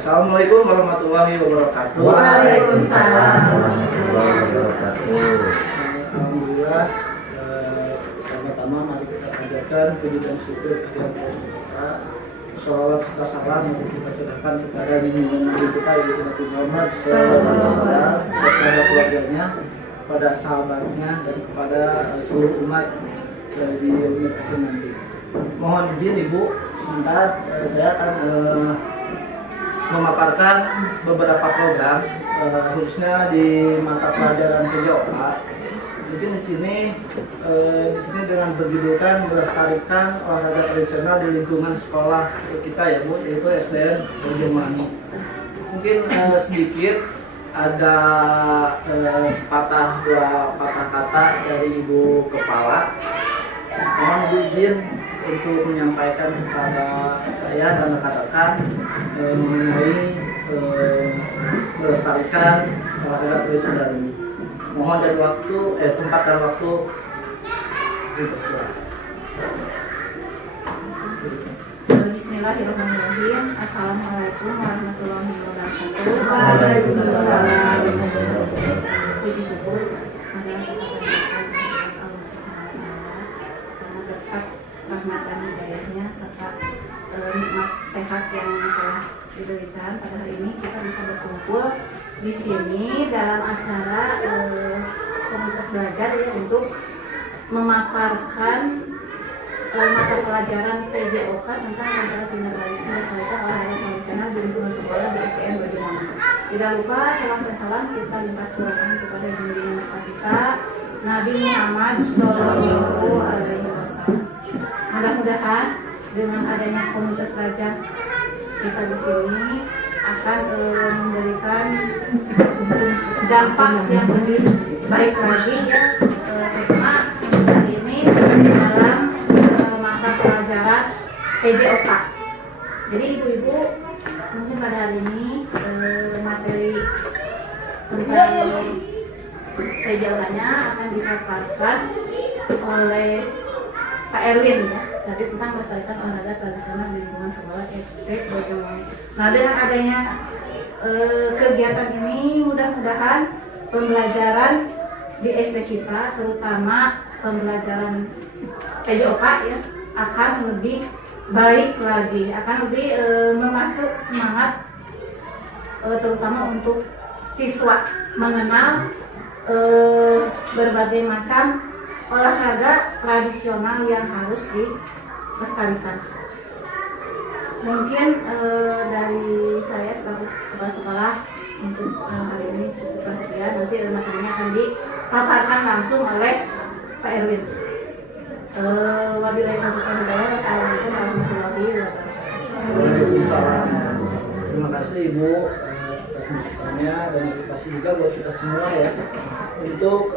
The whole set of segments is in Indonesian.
Assalamualaikum warahmatullahi wabarakatuh. Waalaikumsalam warahmatullahi wabarakatuh. Alhamdulillah. Pertama-tama mari kita panjatkan puji dan syukur kepada Allah. Shalawat serta salam yang kita curahkan kepada junjungan Nabi kita Nabi Muhammad SAW, kepada keluarganya, kepada sahabatnya, dan kepada seluruh umat dari umat akhir nanti. Mohon izin Ibu, sebentar saya akan memaparkan beberapa program, khususnya di mata pelajaran PJOK. Mungkin di sini dengan berjudulkan melestarikan olahraga tradisional di lingkungan sekolah kita ya Bu, yaitu SDN Bojomani. Mungkin sedikit ada sepatah dua patah kata dari Ibu Kepala. Mohon Ibu izin untuk menyampaikan kepada saya dan rekan-rekan mengenai melestarikan olahraga tradisional ini. Mohon dari waktu, tempat dan waktu dipersilakan. Bismillahirrahmanirrahim. Assalamualaikum warahmatullahi wabarakatuh. Waalaikumsalam. Puji syukur adalah kepada Allah Subhanahu wa Ta'ala karena berkat rahmat dan hidayahnya serta nikmat sehat yang telah diberikan pada hari ini kita bisa berkumpul di sini dalam acara komunitas belajar ya, untuk memaparkan mata pelajaran PJOK tentang rencana tindak lanjut melestarikan olahraga tradisional di lingkungan sekolah di SDN Bojomani. Tidak lupa salam dan salam kita limpah curahkan kepada junjungan besar kita Nabi Muhammad SAW. Mudah-mudahan dengan adanya komunitas belajar kita di sini akan memberikan dampak yang lebih baik lagi ya, terutama hari ini dalam mata pelajaran PJOK. Jadi ibu-ibu mungkin pada hari ini materi tentang PJOK-nya akan dipaparkan oleh Pak Erwin ya, tadi tentang melestarikan olahraga tradisional di lingkungan sekolah SD Bojomani. Nah, dengan adanya kegiatan ini mudah-mudahan pembelajaran di SD kita, terutama pembelajaran PJOK ya, akan lebih baik lagi, akan lebih memacu semangat terutama untuk siswa mengenal berbagai macam olahraga tradisional yang harus dilestarikan. Mungkin dari saya selaku kepala sekolah untuk hari ini cukup sekian. Nanti materinya akan dipaparkan langsung oleh Pak Erwin. Wabillahi taufiq wal hidayah. Wassalamualaikum warahmatullahi wabarakatuh. Terima kasih Ibu atas masukannya dan edukasi juga buat kita semua ya untuk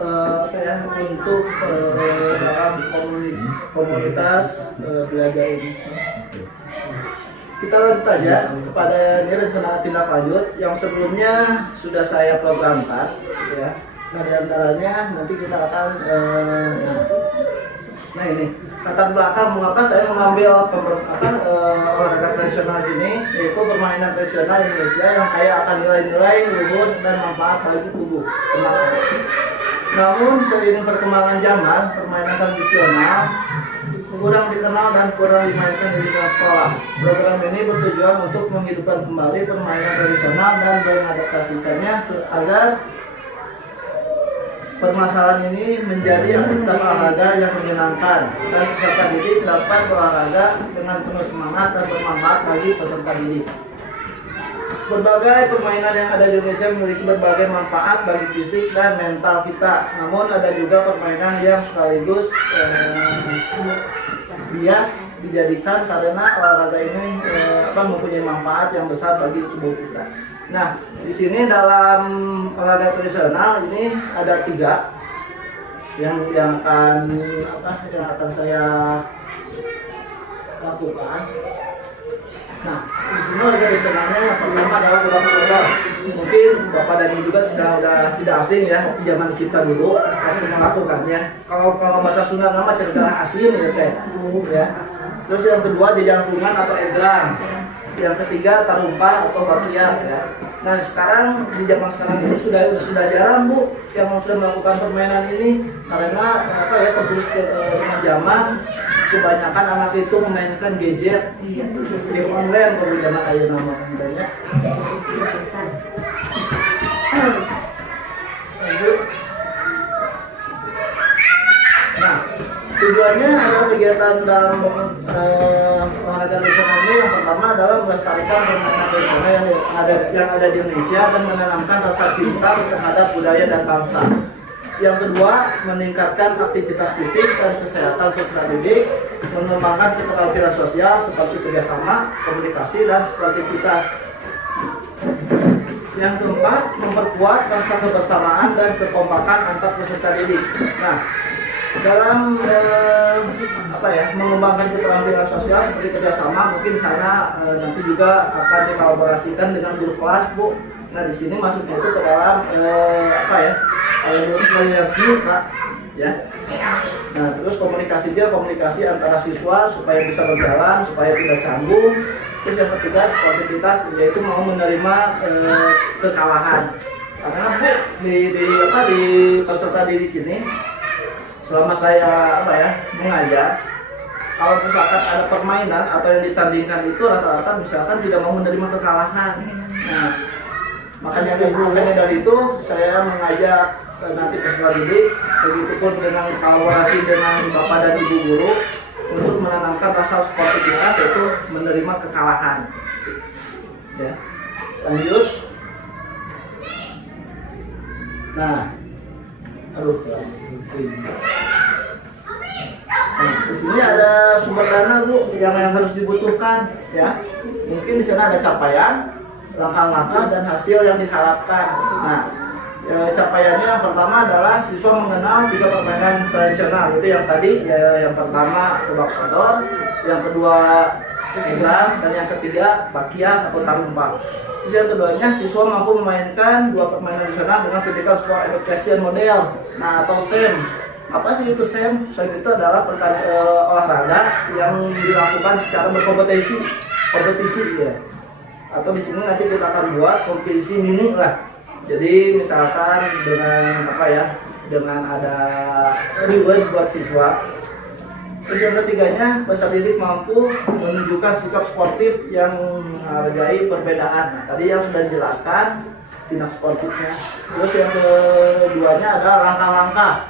dalam komunitas belajar ini. Kita lanjut aja kepada ini rencana tindak lanjut yang sebelumnya sudah saya programkan ya. Nah, diantaranya nanti kita akan nah ini latar belakang mengapa saya mengambil olahraga tradisional di sini, yaitu permainan tradisional Indonesia yang kaya akan nilai-nilai luhur dan manfaat bagi tubuh. Namun seiring perkembangan zaman, permainan tradisional kurang dikenal dan kurang dimainkan di lingkungan sekolah. Program ini bertujuan untuk menghidupkan kembali permainan tradisional dan mengadaptasikannya agar permasalahan ini menjadi aktivitas olahraga yang menyenangkan dan peserta didik dapat berolahraga dengan penuh semangat dan bermanfaat bagi peserta didik. Berbagai permainan yang ada di Indonesia memiliki berbagai manfaat bagi fisik dan mental kita. Namun ada juga permainan yang sekaligus bias dijadikan karena olahraga ini mempunyai manfaat yang besar bagi tubuh kita. Nah, di sini dalam olahraga tradisional ini ada 3 yang akan saya lakukan. Nah, di sini olahraga tradisionalnya yang pertama adalah ulang odol. Mungkin Bapak dan Ibu juga sudah tidak asing ya zaman kita dulu waktu melakukannya. Kalau bahasa Sunda nama cerita asing ya teh. Ya. Terus yang kedua jejangkungan atau egrang. yang ketiga tarumpah atau bakiyah ya. Nah sekarang di zaman sekarang ini sudah jarang Bu yang sudah melakukan permainan ini karena apa ya terus dengan zaman kebanyakan anak itu memainkan gadget game online kalau zaman kayak nama banyak. Lanjut. Nah tujuannya adalah kegiatan dalam olahraga tradisional ini yang pertama adalah melestarikan permainan tradisional yang ada di Indonesia dan menanamkan rasa cinta terhadap budaya dan bangsa. Yang kedua, meningkatkan aktivitas fisik dan kesehatan peserta didik, mengembangkan keterampilan sosial seperti kerjasama, komunikasi, dan sportivitas. Yang keempat, memperkuat rasa kebersamaan dan kekompakan antar peserta didik. Nah, dalam mengembangkan keterampilan sosial seperti kerjasama, mungkin sana nanti juga akan dikolaborasikan dengan guru kelas Bu. Nah di sini masuknya itu ke dalam leadership Pak ya. Nah terus komunikasi antara siswa supaya bisa berjalan, supaya tidak canggung. Terus yang ketiga sportivitas, yaitu mau menerima kekalahan. Karena Bu di peserta didik ini selama saya mengajar, kalau misalkan ada permainan atau yang ditandingkan itu rata-rata misalkan tidak mau menerima kekalahan. Nah, makanya dari itu saya mengajak nanti peserta didik, begitupun dengan kolaborasi dengan Bapak dan Ibu guru untuk menanamkan rasa sportivitas yaitu menerima kekalahan. Ya, lanjut. Nah, di sini ada sumber dana Bu yang harus dibutuhkan ya. Mungkin di sana ada capaian, langkah-langkah dan hasil yang diharapkan. Nah, capaiannya yang pertama adalah siswa mengenal 3 permainan tradisional. Itu yang tadi yang pertama tebak sodor, yang kedua egrang, dan yang ketiga bakiyah atau tarumpah. Terus yang keduanya siswa mampu memainkan 2 permainan tradisional dengan Physical Sport Education Model, nah atau SEM. Apa sih itu SEM? SEM itu adalah olahraga yang dilakukan secara berkompetisi, ya. Atau di sini nanti kita akan buat kompetisi mini lah. Jadi misalkan dengan ada reward buat siswa. Terus yang ketiganya, peserta didik mampu menunjukkan sikap sportif yang menghargai perbedaan. Nah, tadi yang sudah dijelaskan tindak sportifnya. Terus yang keduanya adalah langkah-langkah.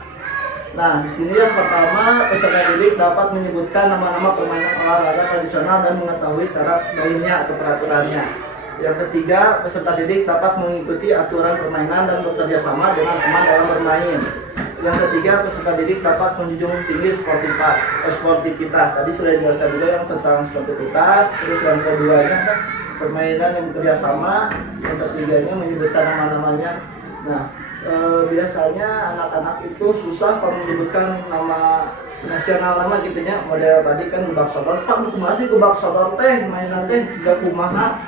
Nah, di sini yang pertama, peserta didik dapat menyebutkan nama-nama permainan olahraga tradisional dan mengetahui syarat mainnya atau peraturannya. Yang ketiga, peserta didik dapat mengikuti aturan permainan dan bekerja sama dengan teman dalam bermain. Yang ketiga, peserta didik dapat menjunjung tinggi sportivitas. Tadi sudah dijelaskan juga yang tentang sportivitas. Terus yang keduanya permainan yang bekerja sama. Yang ketiganya menyebutkan nama-namanya. Nah, biasanya anak-anak itu susah kalau menyebutkan nama nasional nama gitunya. Model tadi kan gebak sodor. Pak, kumaha sih gebak sodor teh? Mainan teh juga kumaha.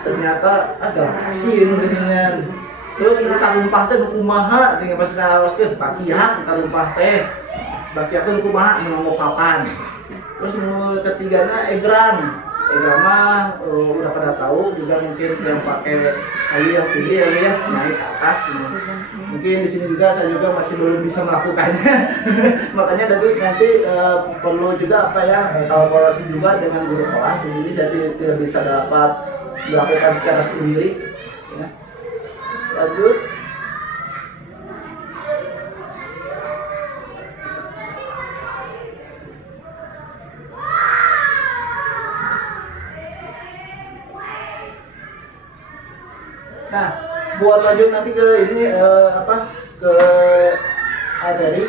Ternyata agak asin dengan. Terus kita rumpah teh kumaha dengan pas ngarawaskeun bakiyah kita rumpah teh. Bakiyah teh kumaha menunggu papan. Terus ketiganya egrang. Egrang mah udah pada tahu juga mungkin yang pakai kayu yang tinggi ya naik ke atas gitu. Mungkin di sini juga saya juga masih belum bisa melakukannya. Makanya nanti perlu juga kolaborasi juga dengan guru kelas. Jadi saya tidak bisa dapat dilakukan secara sendiri ya. Lanjut. Nah, buat lanjut nanti ke ini ke materi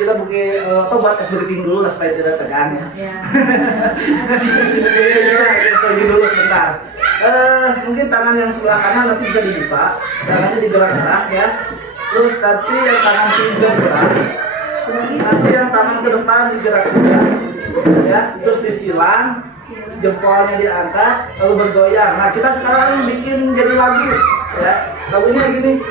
kita buat ice breathing dulu lah supaya tidak tegang ya. Kita dulu sebentar. Mungkin tangan yang sebelah kanan nanti bisa dibuka, tangannya digerak-gerak ya. Terus nanti yang tangan kiri juga digerak. Nanti yang tangan ke depan digerak-gerak ya. Terus disilang, jempolnya diangkat, lalu bergoyang. Nah kita sekarang bikin jadi lagu ya. Lagunya gini.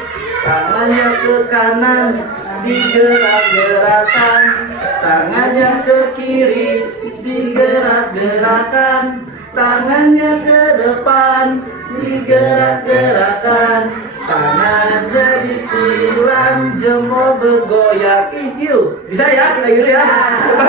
Tangannya ke kanan digerak-gerakan, tangannya ke kiri digerak-gerakan, tangannya ke depan, digerak-gerakan, tangannya disilang, jempol bergoyang. Yuk, bisa ya? Kayak gitu ya?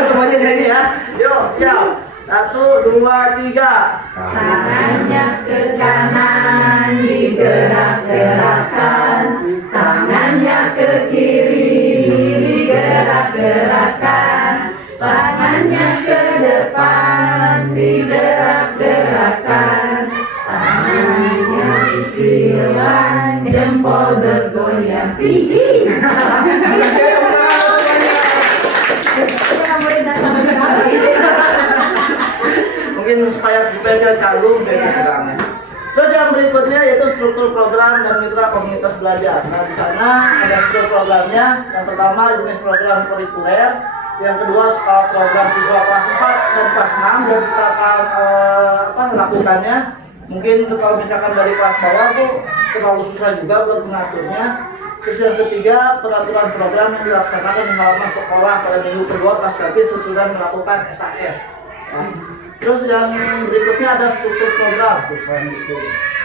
Semuanya nyanyi ya. Yuk, siap. 1, 2, 3. Tangannya ke kanan, digerak-gerakan, tangannya ke kiri, digerak-gerakan, tangannya ke depan, digerak-gerakan, tangannya disilang, jempol bergoyang. Hihi. Mungkin supaya dia calung dan segala. Terus yang berikutnya yaitu struktur program dan mitra komunitas belajar. Nah, di sana ada struktur programnya. Yang pertama jenis program kurikuler, yang kedua skala program siswa kelas 4 dan kelas 6 yang kita akan melakukannya. Mungkin kalau misalkan dari kelas bawah tuh terlalu susah juga buat mengaturnya. Terus yang ketiga peraturan program yang dilaksanakan di halaman sekolah pada minggu kedua pasca sesudah melakukan SAS. Ya. Terus yang berikutnya ada struktur program.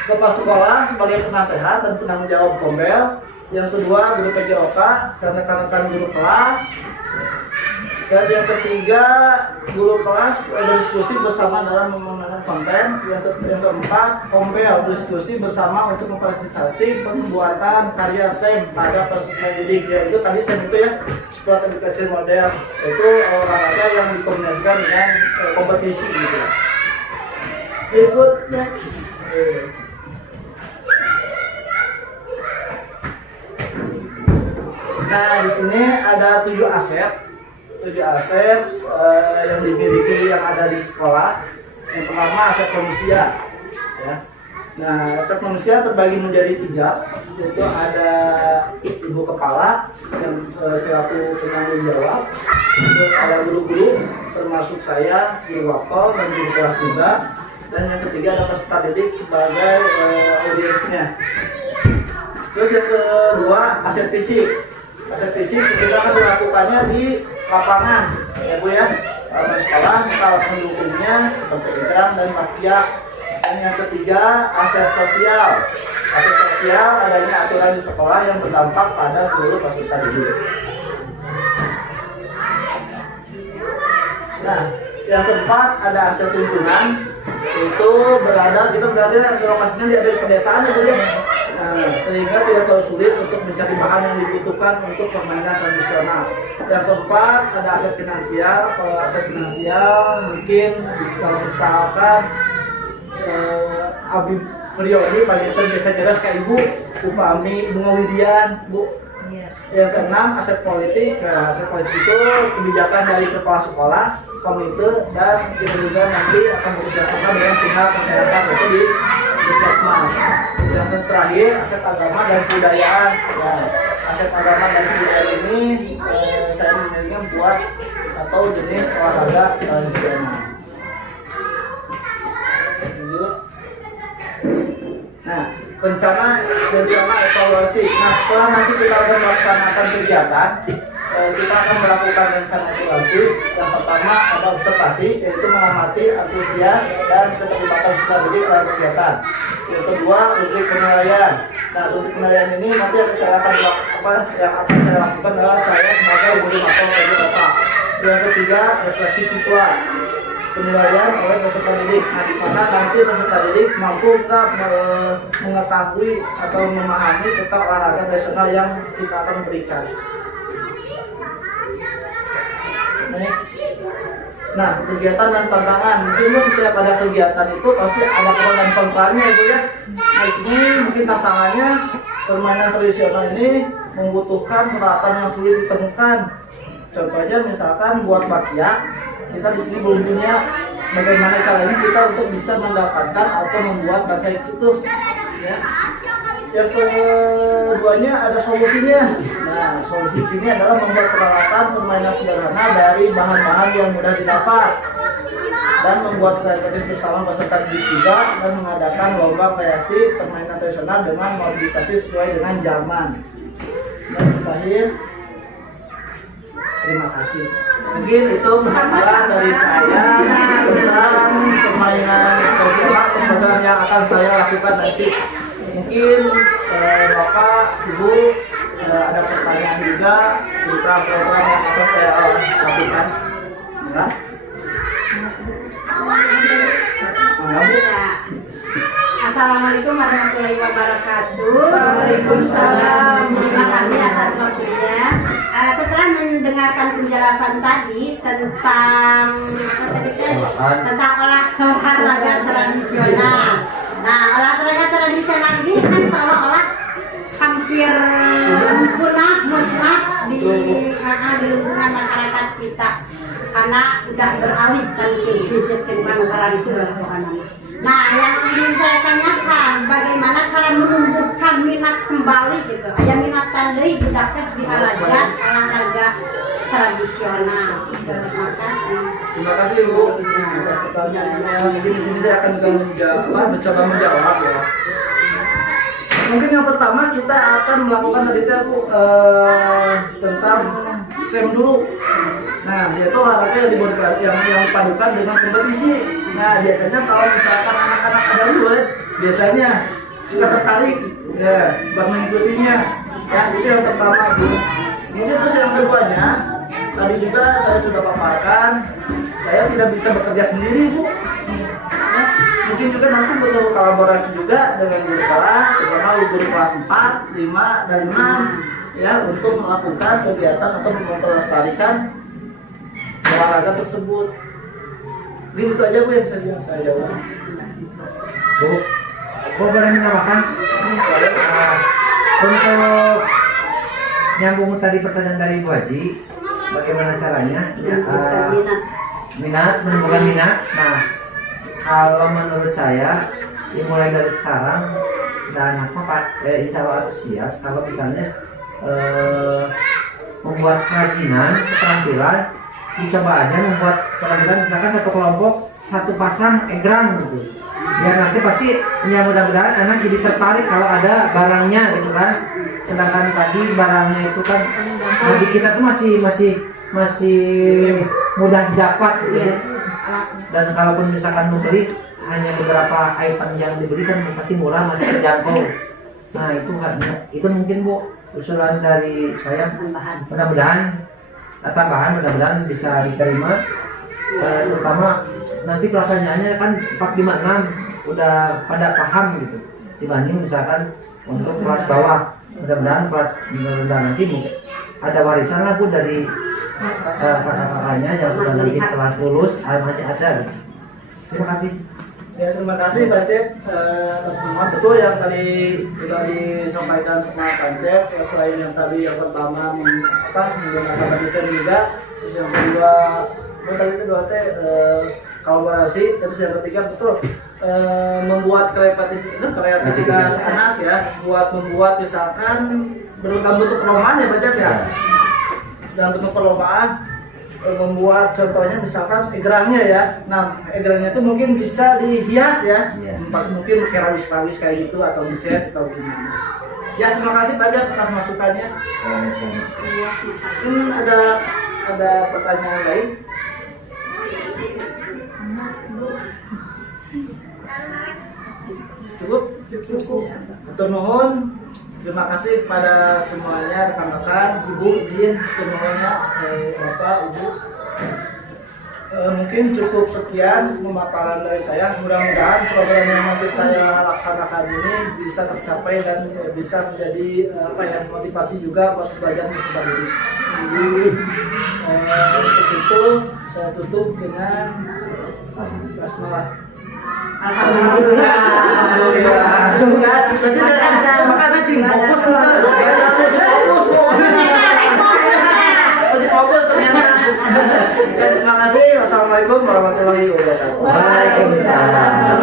Kepala sekolah sebagai penasehat dan penanggung jawab Kombel. Yang kedua guru PJOK dan rekan-rekan guru kelas. Dan yang ketiga guru kelas berdiskusi bersama dalam memenangkan konten. Yang keempat Kombel berdiskusi bersama untuk memfasilitasi pembuatan karya SEM pada peserta didik. Yaitu tadi SEM itu ya, Sport Education Model, itu olahraga yang dikombinasikan dengan kompetisi gitu. Berikut next. Nah, di sini ada 7 aset yang dimiliki yang ada di sekolah. Yang pertama aset manusia, ya. Nah, aset manusia terbagi menjadi 3, yaitu ada ibu kepala yang selaku penanggung jawab, terus ada guru-guru termasuk saya, guru wakil dan guru kelas juga, dan yang ketiga ada peserta didik sebagai audiensnya. Terus yang kedua aset fisik. Aset fisik kita akan melakukannya di lapangan, ya Bu ya, sekolah serta pendukungnya seperti ikram dan mafia. Dan yang ketiga aset sosial. Aset sosial adanya aturan di sekolah yang berdampak pada seluruh peserta didik. Nah, yang keempat ada aset lingkungan. Itu kita berada di lokasinya di pedesaan ya Bu ya. Nah, sehingga tidak terlalu sulit untuk mencari bahan yang dibutuhkan untuk permainan tradisional. Yang keempat ada aset finansial. Kalau aset finansial mungkin kalau misalkan Abi Priyo ini paling biasa jelas kayak Ibu Upami, Ibu Ngawidian, Bu. Yang keenam aset politik. Nah, aset politik itu kebijakan dari kepala sekolah, komite, dan kita juga nanti akan bekerjasama dengan pihak kesehatan itu di Puskesmas. Yang terakhir aset agama dan kebudayaan. Nah, aset agama dan kebudayaan ini saya memiliki buat atau jenis olahraga tradisional. Nah, rencana evaluasi. Nah, setelah nanti kita akan melaksanakan kegiatan, kita akan melakukan rencana evaluasi. Yang pertama ada observasi, yaitu mengamati antusias dan keterlibatan peserta didik dalam kegiatan. Yang kedua rubrik penilaian. Nah, rubrik penilaian ini nanti yang akan saya lakukan adalah saya sebagai guru atau PJOK. Yang ketiga refleksi siswa. Penilaian oleh peserta didik. Nah, di mana nanti peserta didik mampu nggak mengetahui atau memahami tentang olahraga tradisional yang kita akan berikan. Next. Nah, kegiatan dan tantangan. Mungkin setiap ada kegiatan itu pasti ada pro dan kontranya itu ya. Nah, di sini mungkin tantangannya permainan tradisional ini membutuhkan peralatan yang sulit ditemukan. Contohnya misalkan buat bakya, kita di sini belum punya bagaimana caranya kita untuk bisa mendapatkan atau membuat bakya itu. Ya. Yang keduanya ada solusinya. Nah, solusi sini adalah membuat peralatan permainan sederhana dari bahan-bahan yang mudah didapat dan membuat kreativitas bersama peserta didik juga dan mengadakan lomba kreasi permainan tradisional dengan modifikasi sesuai dengan zaman. Dan terakhir, terima kasih. Mungkin itu pemaparan dari saya tentang permainan tradisional pembelajaran yang akan saya lakukan nanti. Mungkin Bapak, Ibu ada pertanyaan juga tentang program yang akan saya lakukan. Enggak? Enggak, Bu? Assalamualaikum warahmatullahi wabarakatuh. Waalaikumsalam. Terima kasih atas waktunya. Setelah mendengarkan penjelasan tadi tentang tentang olahraga tradisional. Nah, olahraga tradisional ini kan seolah-olah hampir punah musnah di lingkungan masyarakat kita karena udah beralih kan ke gadget kembaran itu adalah makanan. Nah, yang ingin saya tanyakan, bagaimana cara menumbuhkan minat kembali gitu? Aya minat tandai budaket dihalajan olahraga tradisional. Terima kasih. Terima kasih, Bu, atas pertanyaannya. Mungkin di sini saya akan mencoba menjawab ya. Mungkin yang pertama kita akan melakukan tadi Bu tentang SEM dulu. Nah, yaitu olahraga yang dipadukan dengan kompetisi. Nah, biasanya kalau misalkan anak-anak ada duit, biasanya suka tertarik ya buat mengikutinya. Ya, itu yang pertama, Bu. Kemudian terus yang keduanya, tadi juga saya sudah paparkan, saya tidak bisa bekerja sendiri, Bu. Ya, mungkin juga nanti butuh kolaborasi juga dengan guru kelas, terutama guru kelas 4, 5, dan 6 ya untuk melakukan kegiatan atau melestarikan olahraga tersebut. Gitu aja, Bu, yang bisa saya jawab. Bu boleh menambahkan? Untuk nyambung tadi pertanyaan dari Bu Haji, bagaimana caranya? Menemukan minat. Nah, kalau menurut saya, mulai dari sekarang dan insya Allah antusias kalau misalnya membuat kerajinan, keterampilan, dicoba aja membuat keterampilan, misalkan satu kelompok satu pasang egrang gitu. Ya nanti pasti ya mudah-mudahan anak jadi tertarik kalau ada barangnya gitu kan. Sedangkan tadi barangnya itu kan bagi kita tuh masih mudah didapat gitu ya. Dan kalaupun misalkan membeli hanya beberapa item yang dibeli kan pasti murah, masih terjangkau. Nah itu mungkin Bu usulan dari saya, mudah-mudahan mudah-mudahan bisa diterima. Terutama nanti pelaksanaannya kan 4, 5, 6 udah pada paham gitu dibanding misalkan untuk kelas bawah. Mudah-mudahan nanti ada warisan lah Bu dari kakak-kakaknya yang sudah nanti telah lulus masih ada gitu. Terima kasih. Ya, terima kasih Pak Cep atas pemahaman. Betul yang tadi sudah disampaikan sama Pak Cep. Selain yang tadi yang pertama menggunakan desain juga, terus yang kedua tadi itu dua kolaborasi, terus yang ketiga betul membuat kreativitas anak ya, membuat misalkan dalam bentuk perlombaan ya Pak Cep ya, dalam bentuk perlombaan. Membuat contohnya misalkan egrangnya ya. Nah, egrangnya itu mungkin bisa dihias ya. Mungkin kerawis-kerawis kayak gitu atau dicat atau gimana. Ya, terima kasih banyak atas masukannya. Mungkin ada pertanyaan lain? Cukup? Atur nuhun. Terima kasih kepada semuanya, rekan-rekan, Ibu, Din, semuanya, Bapak, Ibu. Mungkin cukup sekian pemaparan dari saya. Mudah-mudahan program yang nanti saya laksanakan ini bisa tercapai dan bisa menjadi motivasi juga buat belajar musibah diri. Untuk itu saya tutup dengan basmalah. Alhamdulillah. Terima kasih. Wassalamualaikum warahmatullahi wabarakatuh. Waalaikumsalam.